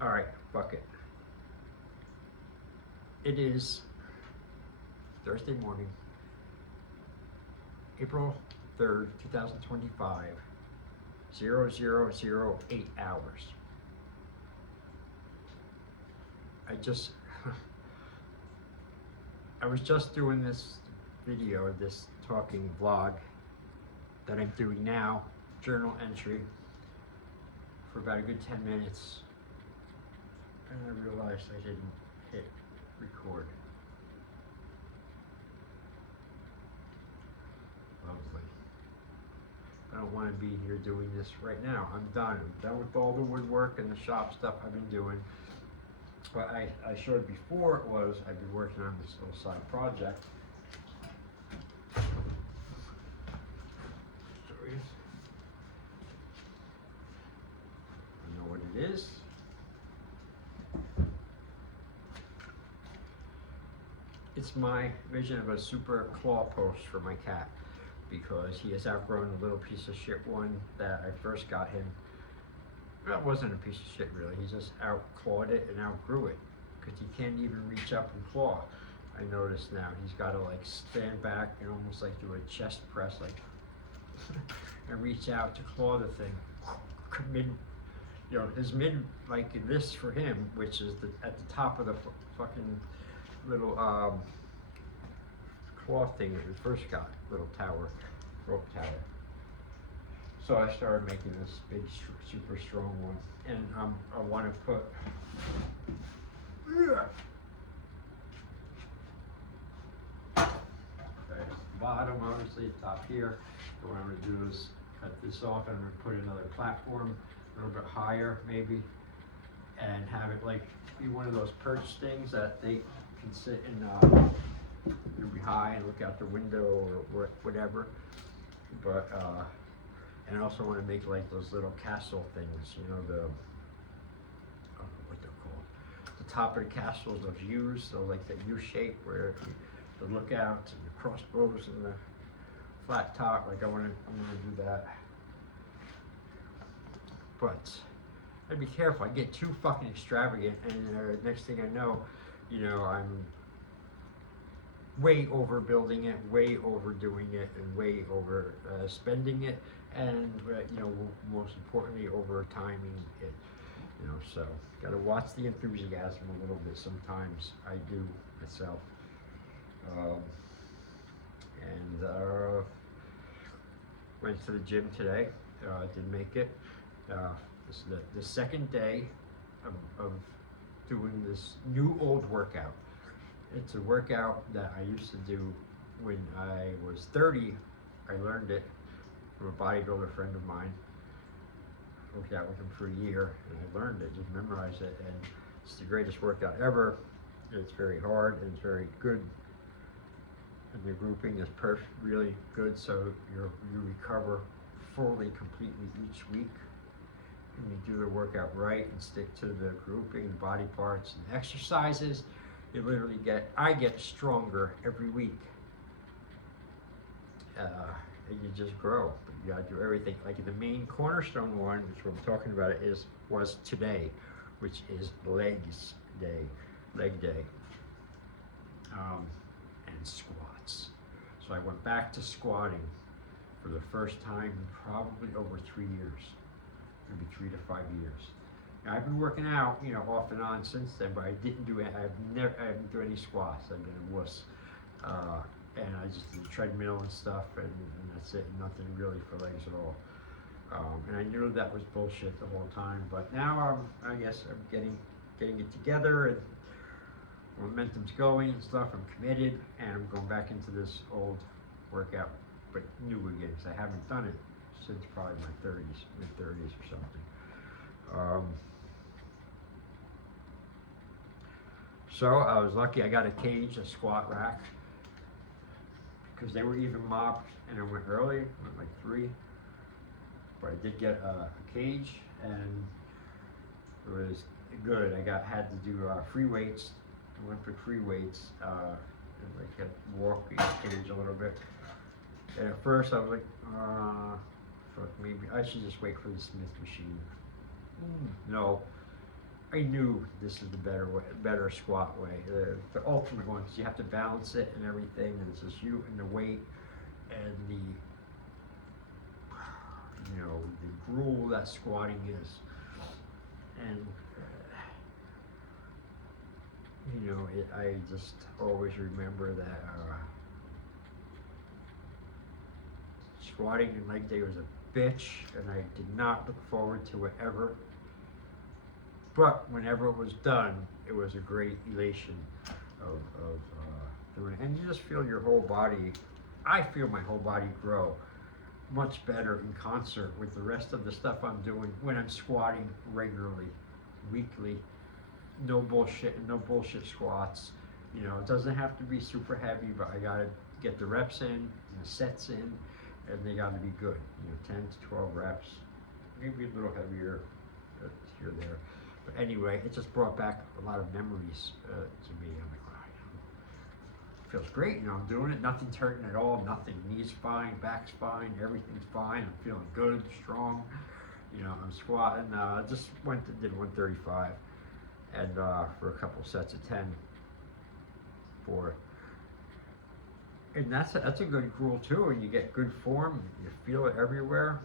Alright, fuck it. It is Thursday morning, April 3rd, 2025, 0008 hours. I was just doing this video, this talking vlog that I'm doing now, journal entry, for about a good 10 minutes. And I realized I didn't hit record. Lovely. I don't want to be here doing this right now. I'm done. I'm done with all the woodwork and the shop stuff I've been doing. What I showed before was I've been working on this little side project. I know what it is. It's my vision of a super claw post for my cat, because he has outgrown a little piece of shit one that I first got him. That wasn't a piece of shit really, he just outclawed it and outgrew it, because he can't even reach up and claw. I noticed now he's got to like stand back and almost like do a chest press, like and reach out to claw the thing. Mid, you know, his mid, like this for him, which is at the top of the fucking little claw thing that we first got, little tower, rope tower. So I started making this big, super strong one, and I want to put bottom, obviously, top here. So what I'm going to do is cut this off, and I'm going to put another platform a little bit higher, maybe, and have it like be one of those perch things that they can sit in, be high and look out the window or whatever. But and I also want to make like those little castle things, you know, I don't know what they're called. The top of the castle, those U's, so like the U shape where the lookouts and the crossbows and the flat top. Like I'm gonna do that. But I'd be careful. I get too fucking extravagant, and next thing I know, you know, I'm way overbuilding it, way overdoing it, and way over spending it, and you know, most importantly, over timing it. You know, so gotta watch the enthusiasm a little bit. Sometimes I do myself. And went to the gym today. Didn't make it. This is the second day of doing this new old workout. It's a workout that I used to do when I was 30. I learned it from a bodybuilder friend of mine. Worked out with him for a year, and I learned it, just memorized it, and it's the greatest workout ever. It's very hard, and it's very good. And the grouping is really good, so you recover fully, completely each week. And you do the workout right and stick to the grouping, the body parts, and exercises. You literally I get stronger every week. And you just grow. But you gotta do everything. Like the main cornerstone one, which I'm talking about, was today, which is leg day, and squats. So I went back to squatting for the first time in probably over 3 years, maybe 3 to 5 years. Now, I've been working out, you know, off and on since then, but I didn't do it. I didn't do any squats. I've been a wuss. And I just did treadmill and stuff, and that's it, nothing really for legs at all. And I knew that was bullshit the whole time, but now I guess I'm getting it together, and momentum's going and stuff. I'm committed, and I'm going back into this old workout, but new again, because I haven't done it since probably my 30s, mid-30s or something. So I was lucky. I got a cage, a squat rack, because they were even mopped, and I went early, went like 3. But I did get a cage, and it was good. I had to do free weights. I went for free weights, and I kept walking the cage a little bit. And at first I was like, fuck, maybe I should just wait for the Smith machine. No, I knew this is the better way, better squat way, the ultimate one, because you have to balance it and everything, and it's just you and the weight and the, you know, the gruel that squatting is. And you know, I just always remember that squatting and leg day was a bitch, and I did not look forward to it ever. But whenever it was done, it was a great elation of doing it. And you just feel your whole body, I feel my whole body grow much better in concert with the rest of the stuff I'm doing when I'm squatting regularly, weekly. No bullshit squats. You know, it doesn't have to be super heavy, but I gotta get the reps in, the sets in, and they gotta be good. You know, 10 to 12 reps, maybe a little heavier here or there. But anyway, it just brought back a lot of memories to me. I'm like, wow, it feels great. You know, I'm doing it. Nothing's hurting at all. Nothing. Knees fine, back's fine, everything's fine. I'm feeling good, strong. You know, I'm squatting. Just did 135, and for a couple sets of 10. And that's a good gruel too, and you get good form. You feel it everywhere.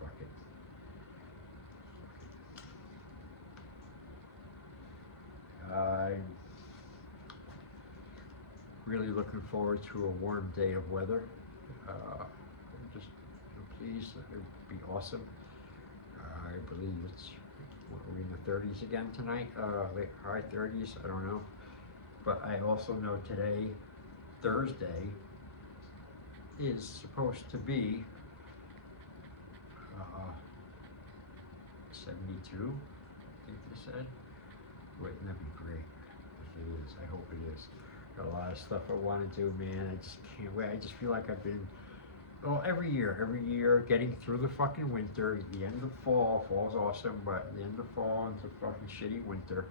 Fuck it. I'm really looking forward to a warm day of weather. Just please, it would be awesome. I believe we're in the 30s again tonight, late high 30s, I don't know. But I also know today, Thursday, is supposed to be 72, I think they said. Wouldn't that be great if it is? I hope it is. Got a lot of stuff I want to do, man. I just can't wait. I just feel like I've been, well, every year, getting through the fucking winter, the end of fall. Fall's awesome, but the end of fall into fucking shitty winter.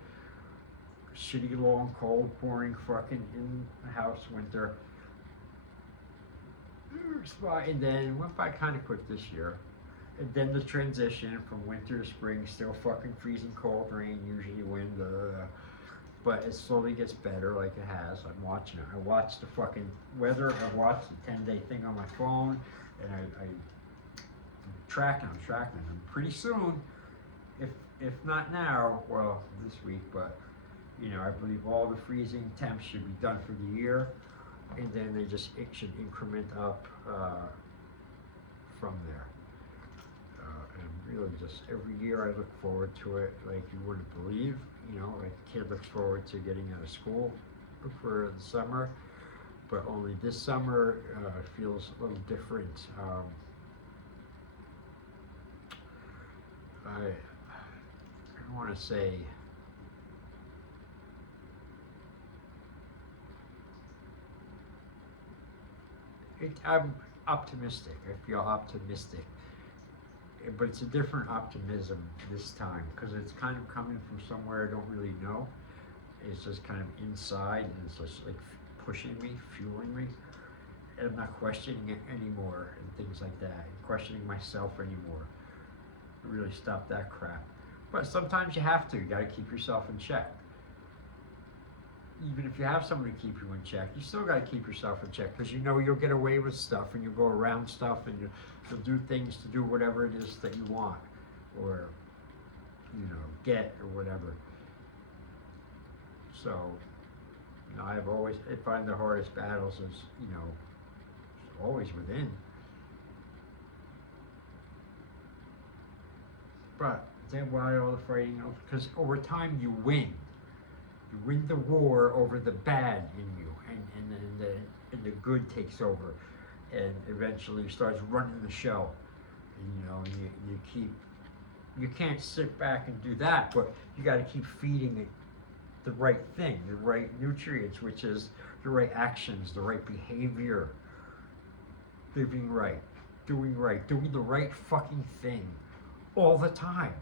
Shitty, long, cold, pouring fucking in the house winter. And then went by kind of quick this year. And then the transition from winter to spring, still fucking freezing cold, rain, usually wind, but it slowly gets better like it has. I'm watching it. I watch the fucking weather. I watch the 10-day thing on my phone, and I'm tracking. And pretty soon, if not now, well, this week, but you know, I believe all the freezing temps should be done for the year, and then it should increment up from there. And really, just every year I look forward to it like you wouldn't believe. You know, like a kid looks forward to getting out of school for the summer, but only this summer feels a little different. I don't want to say I'm optimistic. I feel optimistic, but it's a different optimism this time because it's kind of coming from somewhere I don't really know. It's just kind of inside, and it's just like pushing me, fueling me, and I'm not questioning it anymore and things like that. And questioning myself anymore. Really stop that crap. But sometimes you have to. You got to keep yourself in check. Even if you have somebody to keep you in check, you still got to keep yourself in check because you know you'll get away with stuff and you'll go around stuff and you'll do things to do whatever it is that you want or, you know, get or whatever. So, you know, I find the hardest battles is, you know, always within. But then why all the fighting? Because over time you win. You win the war over the bad in you, and the good takes over, and eventually starts running the show. And, you know, you can't sit back and do that, but you got to keep feeding it the right thing, the right nutrients, which is the right actions, the right behavior, living right, doing the right fucking thing all the time.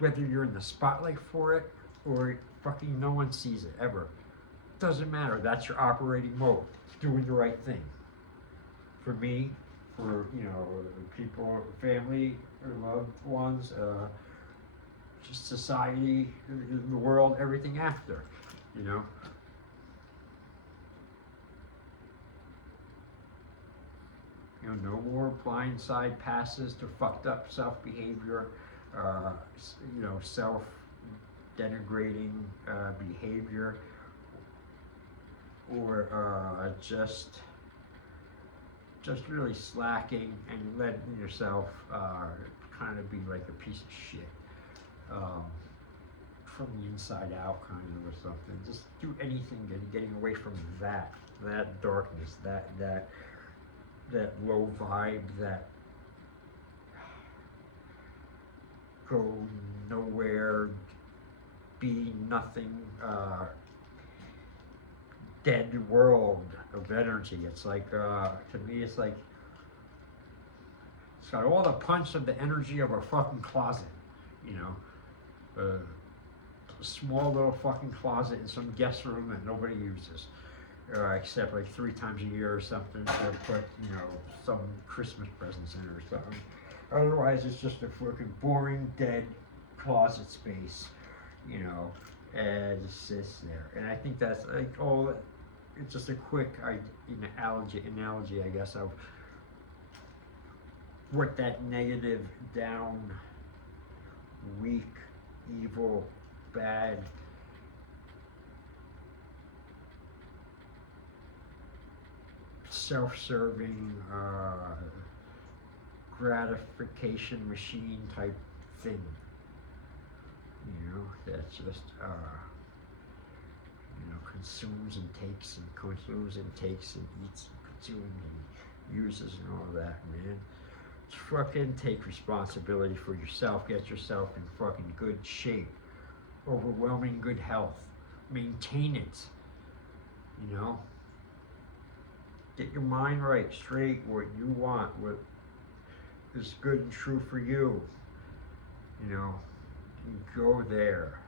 Whether you're in the spotlight for it or fucking no one sees it ever. Doesn't matter. That's your operating mode. Doing the right thing. For me, for people, family, or loved ones, just society, the world, everything after. You know. No more blindside passes to fucked up self behavior, self denigrating behavior, or just really slacking and letting yourself kind of be like a piece of shit from the inside out, kind of, or something. Just do anything getting away from that darkness, that low vibe, that go nowhere, be nothing, dead world of energy. It's like, to me, it's like, it's got all the punch of the energy of a fucking closet, a small little fucking closet in some guest room that nobody uses. Except like 3 times a year or something to put, some Christmas presents in or something. Otherwise, it's just a fucking boring, dead closet space, and it sits there. And I think that's like, it's just a quick analogy, I guess, of what that negative, down, weak, evil, bad, self-serving, gratification machine type thing. That's just consumes and takes and consumes and takes and eats and consumes and uses and all that, man. Fucking take responsibility for yourself. Get yourself in fucking good shape. Overwhelming good health. Maintain it. Get your mind right, straight, what you want, what is good and true for you. Go there.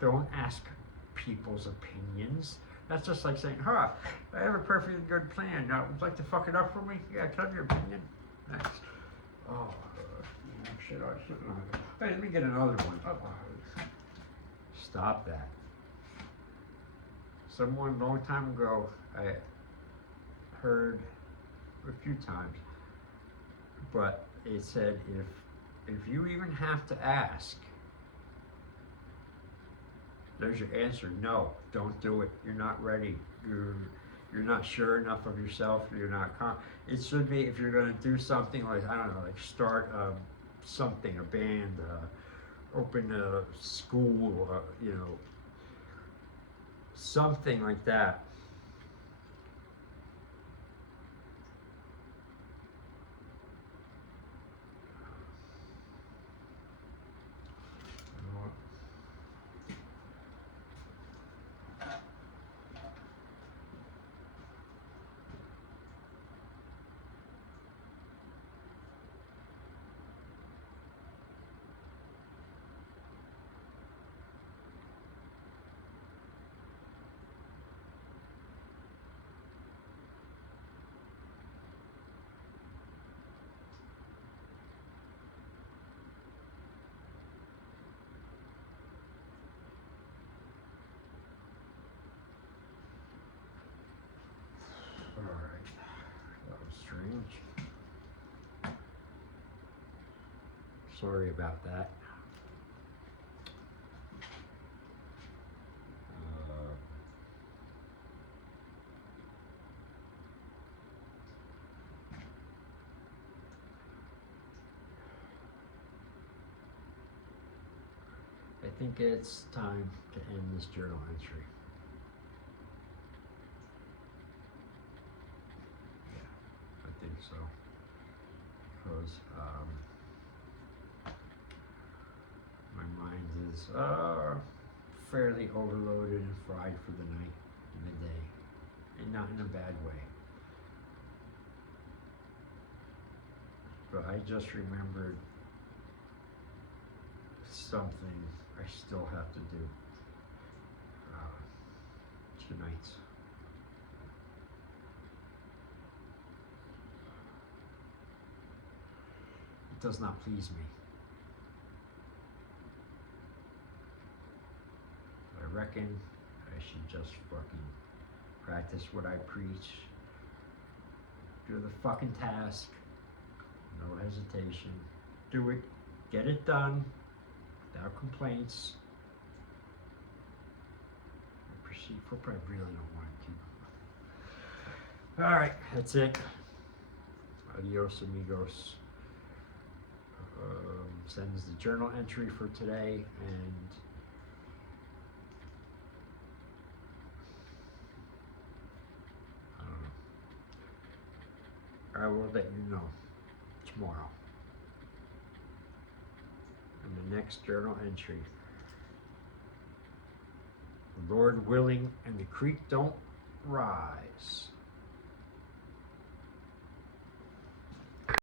Don't ask people's opinions. That's just like saying, I have a perfectly good plan. Now, would you like to fuck it up for me? Yeah, can I have your opinion? Thanks. Oh, shit, I shouldn't have. Hey, let me get another one. Stop that. Someone a long time ago, I heard a few times, but it said, if you even have to ask, there's your answer. No, don't do it. You're not ready. You're not sure enough of yourself. You're not it should be, if you're going to do something like, I don't know, like start something, a band, open a school, something like that. Alright, that was strange. Sorry about that. I think it's time to end this journal entry. Yeah, I think so. Because my mind is fairly overloaded and fried for the night and the day, and not in a bad way. But I just remembered something I still have to do. tonight. It does not please me. I reckon I should just fucking practice what I preach. Do the fucking task. No hesitation. Do it. Get it done. Without complaints. I proceed for I really don't want to. Alright, that's it. Adios, amigos. Sends the journal entry for today, and I don't know. I will let you know tomorrow. And the next journal entry. Lord willing, and the creek don't rise.